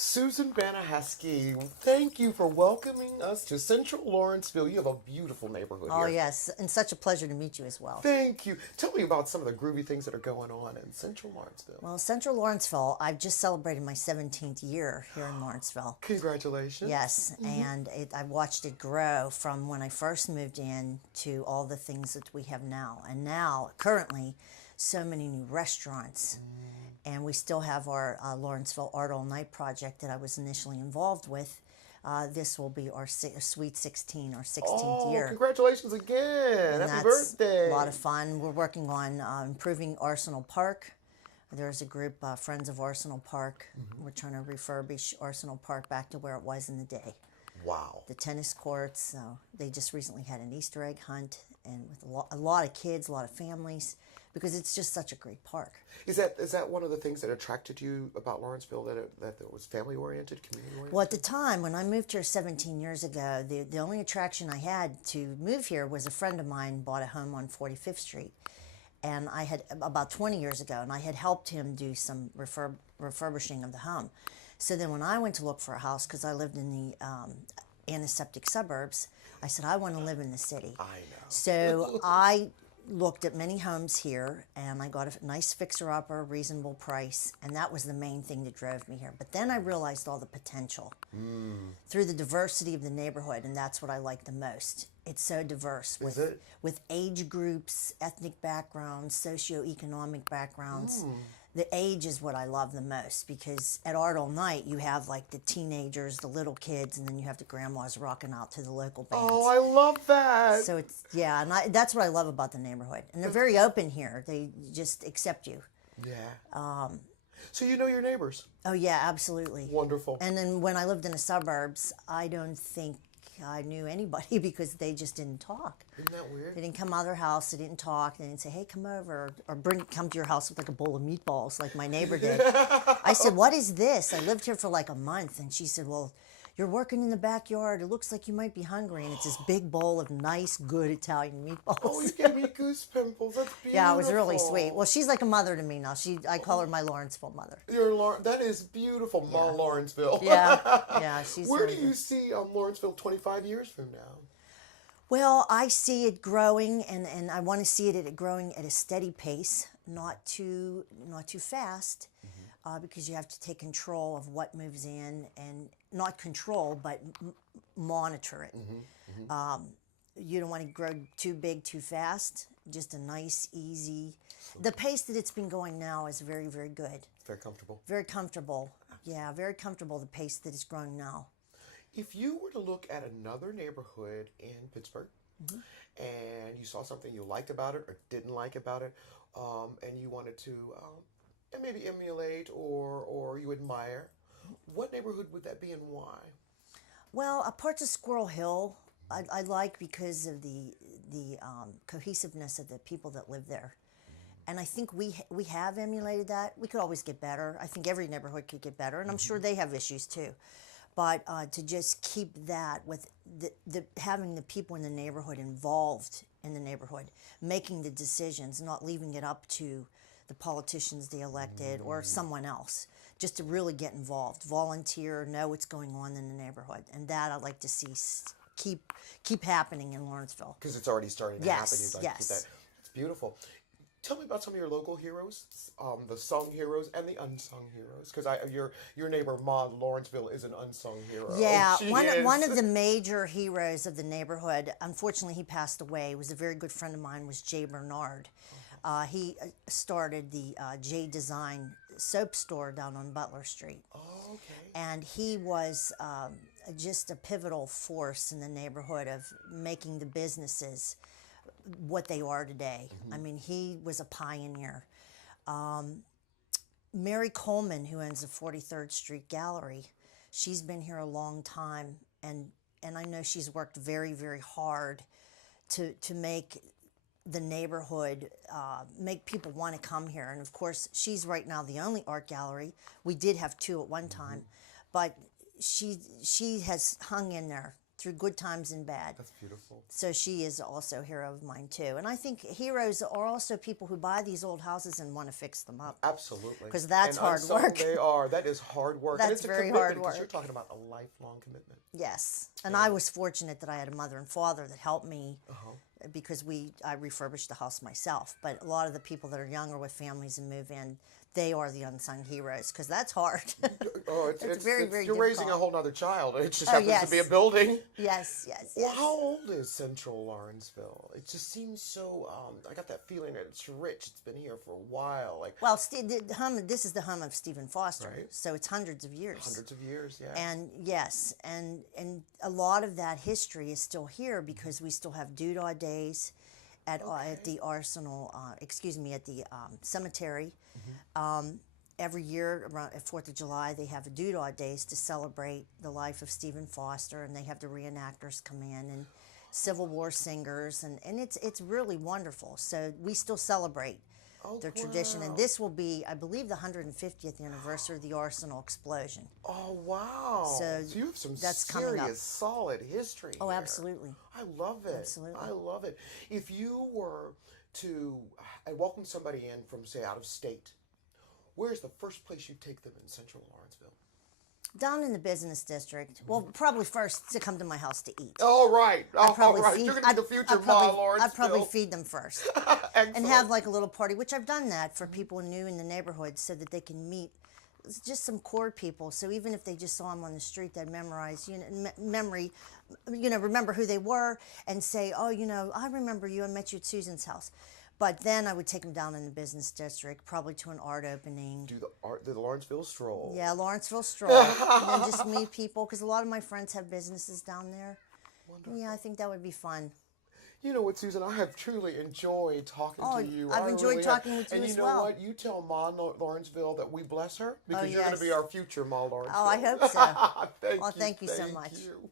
Susan Banahasky, thank you for welcoming us to Central Lawrenceville. You have a beautiful neighborhood Oh, here. yes, and such a pleasure to meet you as well. Thank you. Tell me about some of the groovy things that are going on in Central Lawrenceville. Well, Central Lawrenceville, I've just celebrated my 17th year here in Lawrenceville. Congratulations. Yes, and I watched it grow from when I first moved in to all the things that we have now. And now, currently, so many new restaurants. And we still have our Lawrenceville Art All Night project that I was initially involved with. This will be our Sweet 16, our 16th year. Congratulations again. And Happy that's birthday. a lot of fun. We're working on improving Arsenal Park. There's a group, Friends of Arsenal Park. We're trying to refurbish Arsenal Park back to where it was in the day. Wow. The tennis courts, they just recently had an Easter egg hunt, and with a lot of kids, a lot of families, because it's just such a great park. Is that one of the things that attracted you about Lawrenceville, that it was family-oriented, community-oriented? Well, at the time, when I moved here 17 years ago, the only attraction I had to move here was a friend of mine bought a home on 45th Street. And I had, about 20 years ago, and I had helped him do some refurbishing of the home. So then when I went to look for a house, because I lived in the antiseptic suburbs, I said, I want to live in the city. I know. So I looked at many homes here, and I got a nice fixer-upper, reasonable price, and that was the main thing that drove me here. But then I realized all the potential through the diversity of the neighborhood, and that's what I like the most. It's so diverse with age groups, ethnic backgrounds, socioeconomic backgrounds. The age is what I love the most, because at Art All Night you have like the teenagers, the little kids, and then you have the grandmas rocking out to the local bands. Oh, I love that. So it's, yeah, and that's what I love about the neighborhood. And they're very open here. They just accept you. Yeah. So you know your neighbors. Oh, yeah, absolutely. Wonderful. And then when I lived in the suburbs, I don't think I knew anybody because they just didn't talk. Isn't that weird? They didn't come out of their house. They didn't talk. They didn't say, hey, come over. Or come to your house with like a bowl of meatballs like my neighbor did. I said, what is this? I lived here for like a month. And she said, well, you're working in the backyard. It looks like you might be hungry. And it's this big bowl of nice, good Italian meatballs. Oh, you gave me goose pimples. That's beautiful. Yeah, it was really sweet. Well, she's like a mother to me now. I call her my Lawrenceville mother. That is beautiful, Ma Lawrenceville. Yeah, she's. Where do you see Lawrenceville 25 years from now? Well, I see it growing, and I want to see it growing at a steady pace, not too fast, because you have to take control of what moves in, and not control, but monitor it. You don't want to grow too big too fast. Just a nice, easy. The pace that it's been going now is very, very good. Very comfortable. Very comfortable. Yeah, very comfortable, the pace that it's growing now. If you were to look at another neighborhood in Pittsburgh, and you saw something you liked about it or didn't like about it, and you wanted to maybe emulate or you admire, what neighborhood would that be and why? Well, parts of Squirrel Hill I like because of the cohesiveness of the people that live there. And I think we have emulated that. We could always get better. I think every neighborhood could get better, and I'm sure they have issues too. But to just keep that with having the people in the neighborhood involved in the neighborhood, making the decisions, not leaving it up to the politicians they elected or someone else, just to really get involved, volunteer, know what's going on in the neighborhood. And that I'd like to see keep happening in Lawrenceville. Because it's already starting to happen. You'd like to keep that. It's beautiful. Tell me about some of your local heroes, the sung heroes and the unsung heroes. Because your neighbor Ma Lawrenceville is an unsung hero. Yeah, one of the major heroes of the neighborhood. Unfortunately, he passed away. He was a very good friend of mine. Was Jay Bernard. He started the J Design soap store down on Butler Street. Oh, okay. And he was just a pivotal force in the neighborhood of making the businesses what they are today. I mean, he was a pioneer. Mary Coleman, who owns the 43rd Street Gallery, she's been here a long time, and I know she's worked very, very hard to make the neighborhood, make people want to come here. And of course, she's right now the only art gallery. We did have two at one time, but she has hung in there through good times and bad. That's beautiful. So she is also a hero of mine too. And I think heroes are also people who buy these old houses and want to fix them up. Absolutely. Because that's and hard unsung work. They are. That is hard work. That's and it's a very commitment hard because work. you're talking about a lifelong commitment. Yes. And I was fortunate that I had a mother and father that helped me because I refurbished the house myself. But a lot of the people that are younger with families and move in, they are the unsung heroes because that's hard. Oh, it's very you're difficult. raising a whole nother child. It just happens to be a yes. building. Yes, yes, Well, yes. how old is Central Lawrenceville? It just seems so. I got that feeling that it's rich. It's been here for a while. Like Well, this is the home of Stephen Foster, Right. so it's hundreds of years. hundreds of years. Yeah. And yes, and a lot of that history is still here because we still have doodah days at the Arsenal. At the cemetery. Every year around 4th of July, they have a doodah days to celebrate the life of Stephen Foster, and they have the reenactors come in and Civil War singers, and it's really wonderful. So we still celebrate their tradition, and this will be, I believe, the 150th anniversary of the Arsenal explosion. Oh wow! So you have some that's coming up. serious, solid history. Oh, here. absolutely. I love it. Absolutely. I love it. If you were to welcome somebody in from, say, out of state, where's the first place you take them in Central Lawrenceville? Down in the business district. Well, probably first to come to my house to eat. All right. I'd All probably right. feed- You're going to be the I'd future probably- Ma Lawrenceville. I'd probably feed them first. And have like a little party, which I've done that for people new in the neighborhood so that they can meet just some core people. So even if they just saw them on the street, they'd memorize, remember who they were and say, oh, I remember you. I met you at Susan's house. But then I would take them down in the business district, probably to an art opening. Do the Lawrenceville stroll. Yeah, Lawrenceville stroll. And then just meet people, because a lot of my friends have businesses down there. Wonderful. Yeah, I think that would be fun. You know what, Susan? I have truly enjoyed talking to you. I've enjoyed talking with you as well. And you know what? You tell Ma Lawrenceville that we bless her because you're going to be our future Ma Lawrenceville. Oh, I hope so. Thank you Thank you so much. You.